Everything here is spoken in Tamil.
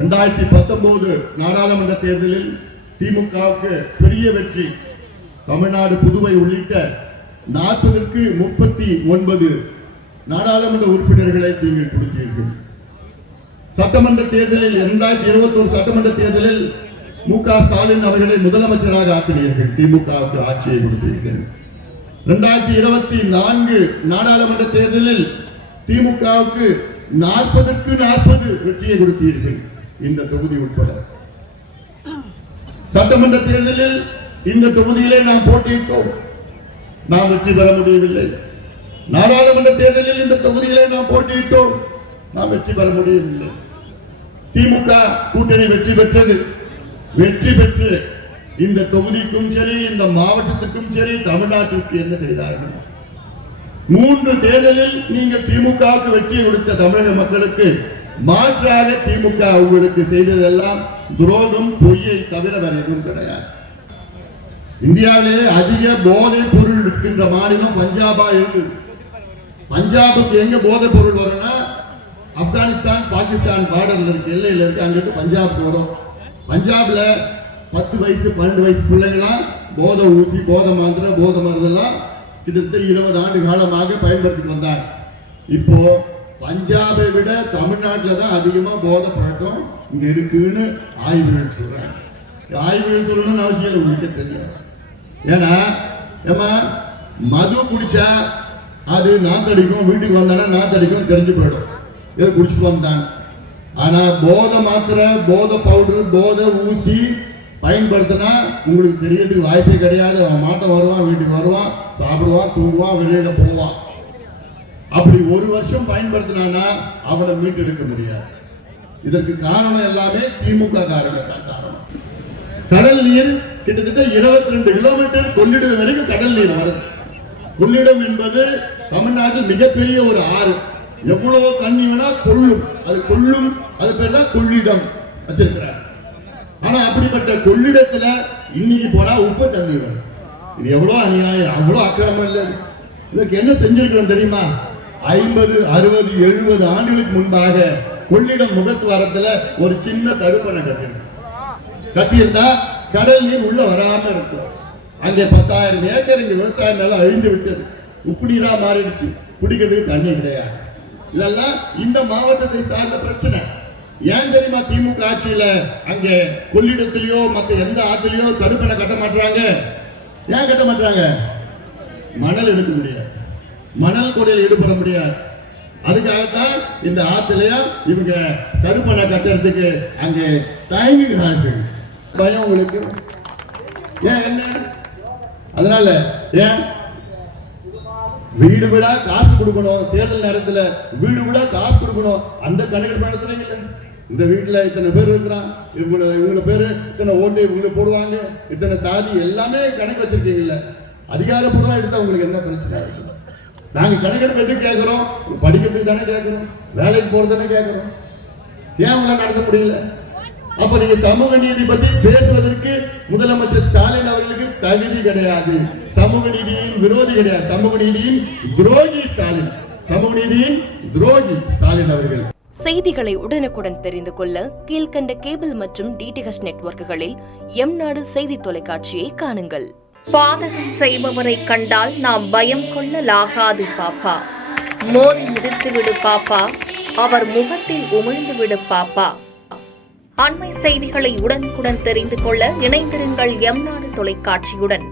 2019 நாடாளுமன்ற தேர்தலில் திமுகவுக்கு பெரிய வெற்றி. தமிழ்நாடு, புதுவை உள்ளிட்ட 40ற்கு 39 நாடாளுமன்ற உறுப்பினர்களை நீங்கள் கொடுத்தீர்கள். சட்டமன்ற தேர்தலில் 2021 சட்டமன்ற தேர்தலில் மு.க. ஸ்டாலின் அவர்களை முதலமைச்சராக ஆக்கினீர்கள். திமுகவுக்கு ஆட்சியை கொடுத்தீர்கள். 2024 நாடாளுமன்ற தேர்தலில் திமுகவுக்கு 40க்கு 40 வெற்றியை கொடுத்தீர்கள். இந்த தொகுதி உட்பட சட்டமன்ற தேர்தலில் இந்த தொகுதியிலே நாம் போட்டியிட்டோம், நாம் வெற்றி பெற முடியவில்லை. நாடாளுமன்ற தேர்தலில் இந்த தொகுதியிலே நாம் போட்டியிட்டோம், நாம் வெற்றி பெற முடியவில்லை. திமுக கூட்டணி வெற்றி பெற்றது. வெற்றி பெற்று இந்த தொகுதிக்கும் சரி, இந்த மாவட்டத்துக்கும் சரி, தமிழ்நாட்டிற்கு என்ன செய்தார்கள்? 3 தேர்தலில் நீங்கள் திமுகவுக்கு வெற்றி கொடுத்த தமிழக மக்களுக்கு மாற்றாக திமுக உங்களுக்கு செய்ததெல்லாம் துரோகம், பொய்யை தவிர வேற எதுவும் கிடையாது. இந்தியாவிலே அதிக போதை பொருள் விற்கின்ற மாநிலம் பஞ்சாபா இருந்தது. பஞ்சாபுக்கு எங்க போதை பொருள் வரும்னா ஆப்கானிஸ்தான், பாகிஸ்தான் பார்டர்ல இருக்கு, எல்லையில இருக்கு, அங்கிட்டு பஞ்சாபுக்கு வரும். பஞ்சாப்ல 10 வயசு 12 வயசு பிள்ளைங்களாம் போதை ஊசி, போதை மாத்திரை, போதை மருந்தெல்லாம் கிட்டத்தட்ட 20 ஆண்டு காலமாக பயன்படுத்தி வந்தாங்க. இப்போ பஞ்சாபை விட தமிழ்நாட்டில் தான் அதிகமா போதை பழக்கம் இங்க இருக்குன்னு ஆய்வுகள் சொல்றாங்க. ஆய்வுகள் சொல்லணும்னு அவசியம் உங்களுக்கு தெரியும். ஏன்னா மது குடிச்சா அது நாத்தடிக்கும், வீட்டுக்கு வந்தானா நாத்தடிக்கும், தெரிஞ்சு போயிடும், இதை குடிச்சிட்டு வந்தாங்க. ஆனா போதை மாத்திரை, போதை பவுடர், போதை ஊசி பயன்படுத்தினா உங்களுக்கு தெரியறதுக்கு வாய்ப்பே கிடையாது. அவன் மாட்டம் வருவான், வீட்டுக்கு வருவான், சாப்பிடுவான், தூங்குவான், வெளியில போவான். அப்படி 1 வருஷம் பயன்படுத்தினா அவனை மீட்டெடுக்க முடியாது. இதற்கு காரணம் எல்லாமே திமுக காரணம். கடல் நீர் கிட்டத்தட்ட 22 கிலோமீட்டர் கொள்ளிடம் வரைக்கும் கடல் நீர் வருது. கொள்ளிடம் என்பது தமிழ்நாட்டில் மிகப்பெரிய ஒரு ஆறு. எவ்வளவு தண்ணி வேணா கொள்ளும், அது கொள்ளும், அது பேர் தான் கொள்ளிடம் வச்சிருக்கிறார். ஆனா அப்படிப்பட்ட கொள்ளிடத்துல இன்னைக்கு போனா உப்பு தண்ணி வரும். இது எவ்வளவு அநியாயம், அவ்வளவு அக்கிரமம் இல்லை. இதுக்கு என்ன செஞ்சிருக்கிறோம் தெரியுமா? 50, 60, 70 ஆண்டுகளுக்கு முன்பாக கொள்ளிடம் முகத்துவாரத்துல ஒரு சின்ன தடுப்பணை கட்டியிருந்தா கடல் நீர் உள்ள வராம இருக்கும். அங்கே 10,000 ஏக்கர் இங்க விவசாய நிலம் அழிந்து விட்டது. உப்பு நீரா மாறிடுச்சு, குடிக்கிறதுக்கு தண்ணி கிடையாது. இதெல்லாம் இந்த மாவட்டத்தை சார்ந்த பிரச்சனை. ஏன் தெரியுமா திமுக ஆட்சியில அங்கே கொள்ளிடத்திலேயோ மற்ற எந்த ஆத்திலேயோ தடுப்பணை கட்ட மாட்டாங்க? ஏன் கட்ட மாட்டாங்க? மணல் எடுக்க முடியாது, மணல் கொடையில் ஈடுபட முடியாது. அதுக்காகத்தான் இந்த ஆத்திலேயே இவங்க தடுப்பணை கட்டுறதுக்கு அங்கே தயங்குகிறார்கள். பயம் உங்களுக்கு ஏன்? என்ன அதனால ஏன் வீடு வீடா காசு கொடுக்கணும்? தேர்தல் நேரத்தில் வீடு வீடா காசு கொடுக்கணும். அந்த கணக்கு பணத்துல இல்லை. இந்த வீட்டுல இத்தனை பேர் இருக்கிறான், இவங்க பேரு இத்தனை ஓட்டு இவங்க போடுவாங்க, இத்தனை சாதி எல்லாமே கணக்கு வச்சிருக்கீங்கல்ல. அதிகாரப்பூர்வம் எடுத்தா உங்களுக்கு என்ன பிரச்சனை இருக்கு? நாங்க கணக்கெடுப்பு எதுக்கு கேட்கிறோம்? படிக்கிறதுக்கு தானே கேட்கிறோம், வேலைக்கு போறது தானே கேட்கிறோம். ஏன் உங்களால் நடத்த முடியல? அப்ப நீங்க சமூக நீதி பத்தி பேசுவதற்கு முதலமைச்சர் ஸ்டாலின் அவர்களுக்கு தகுதி கிடையாது. சமூக நீதியின் விரோதி கிடையாது, சமூக நீதியின் துரோகி ஸ்டாலின், சமூக நீதியின் துரோகி ஸ்டாலின் அவர்கள். செய்திகளை உடனுக்குடன் தெரிந்து கொள்ள கீழ்கண்ட கேபிள் மற்றும் டிடிஎச் நெட்வொர்க்குகளில் எம்நாடு செய்தி தொலைக்காட்சியை காணுங்கள். பாதகம் செய்பவரை கண்டால் நாம் பயம் கொள்ளலாகாது பாப்பா. மோதி மிதித்துவிடு பாப்பா, அவர் முகத்தில் உமிழ்ந்துவிடு பாப்பா. அண்மை செய்திகளை உடனுக்குடன் தெரிந்து கொள்ள இணைந்திருங்கள் எம்நாடு தொலைக்காட்சியுடன்.